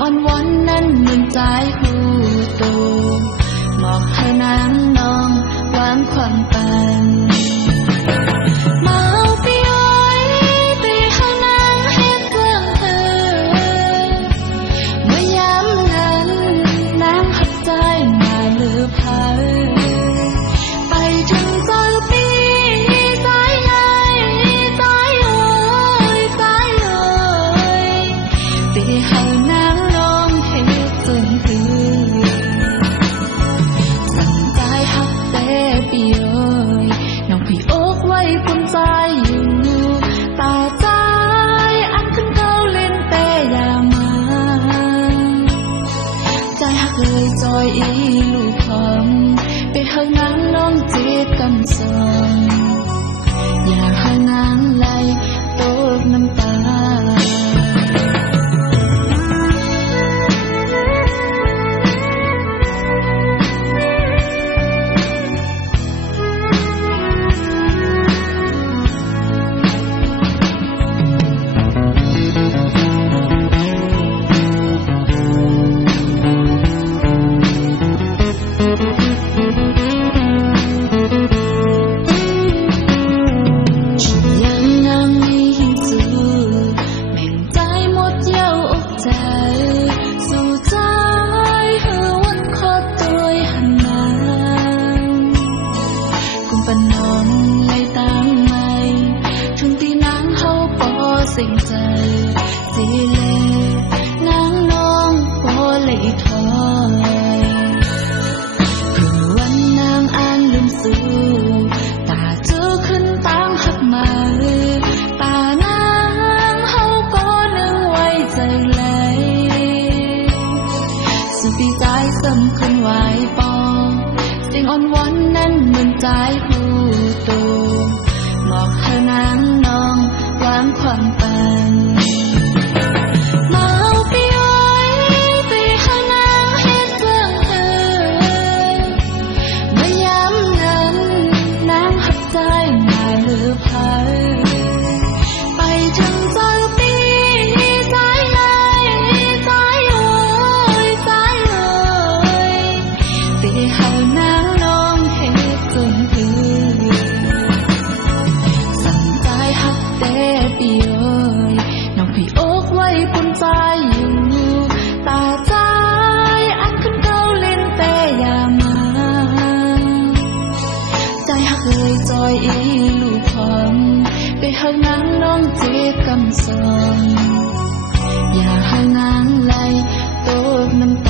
อ่อนวอนนั้นเหมือนใจหูโตบอกให้นางน้องวางความปันมาเอาไปย้อยไปให้นางเฮ็ดเพื่องเธอเมื่อยามนั้นนางหักใจมาหรือพาไปถึงใจปีใจใหญ่ใจเอ่ยใจเอ่ยไปให้นางน้องเฮ็ดจนคือสั่งใจหักแต่ปีเอ่ยน้องพี่อกไว้ปุ่นใจอยู่ตาใจอันขึ้นเก่าเล่นแต่อย่ามาใจหักเลยจอยอีลูกพร้อมไปหักนางน้องเจ็บกำสองอย่าให้นางไหลตกน้ำตาสิ่งใจสิเลนางน้องบ่เลยถอยคือวันนางอ่านลืมสู่ตาเจอขึ้นตามหักมาตานางเฮาก็นึงไว้ใจไหลสุปีใจสำคัญไว้ปอสิ่งอ่อนวอนนั้นเหมือนใจหูโตบอกให้นางน้องวางความปันมาเอาไปย้อยไปให้นางเฮ็ดเพื่องเธอเมื่อยามนั้นนางหักใจมาหรือพาไปถึงใจปีใจใหญ่ใจเอ่ยใจเอ่ยไปให้นางน้องเฮ็ดจนคือแต่ปีเอ่ยน้องพี่อกไว้ปุ่นใจอยู่ตาใจอันขึ้นเก่าเล่นแต่อย่ามาใจหักเลยจอยอีลูกพร้อมไปหักนางน้องเจ็บกำสองอย่าให้นางไหลตกน้ำตา